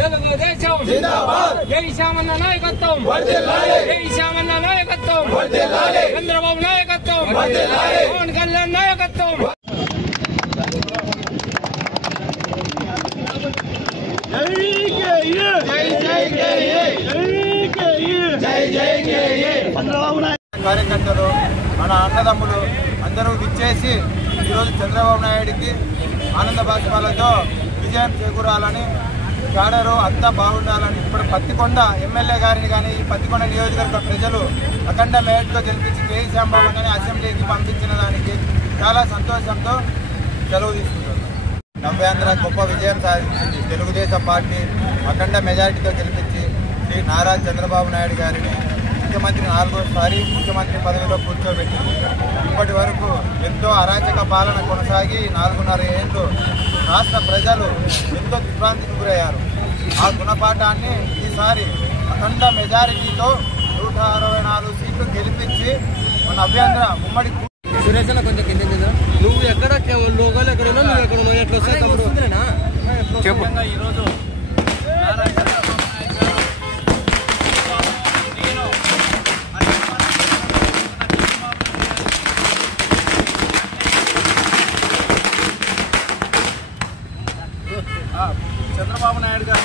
తెలుగుదేశం జై శ్యామన్న నాయకత్వం, జై శ్యామన్న నాయకత్వం, చంద్రబాబు నాయకత్వం, పవన్ కళ్యాణ్ నాయకత్వం. కార్యకర్తలు మన అన్నదమ్ములు అందరూ విచ్చేసి ఈరోజు చంద్రబాబు నాయుడికి ఆనంద బాష్పాలతో విజయం చేకూరాలని, క్యాడరు అంతా బాగుండాలని, ఇప్పుడు పత్తికొండ ఎమ్మెల్యే గారిని కానీ ఈ పత్తికొండ నియోజకవర్గ ప్రజలు అఖండ మేయర్తో గెలిపించి కేఈ శ్యాంబాబు గారిని అసెంబ్లీకి పంపించిన దానికి చాలా సంతోషంతో సెలవు తీసుకుంటున్నాం. నవ్యాంధ్ర గొప్ప విజయం సాధించింది. తెలుగుదేశం పార్టీ అఖండ మెజారిటీతో గెలిపించి శ్రీ నారా చంద్రబాబు నాయుడు గారిని ముఖ్యమంత్రి 4వ ముఖ్యమంత్రి పదవిలో కూర్చోబెట్టింది. ఇప్పటి వరకు ఎంతో అరాచక పాలన కొనసాగి 4.5 ఏళ్ళు రాష్ట్ర ప్రజలు ఎంతో దిగ్భ్రాంతికి గురయ్యారు. ఆ గుణపాఠాన్ని ఈసారి అఖండ మెజారిటీతో 164 సీట్లు గెలిపించి మన నవ్యాంధ్ర ఉమ్మడి సురేష్ కొంచెం కింద నువ్వు ఎక్కడ లోగోలు ఎక్కడ నువ్వు ఎక్కడ ఎట్లా ఈరోజు చంద్రబాబు నాయుడు గారు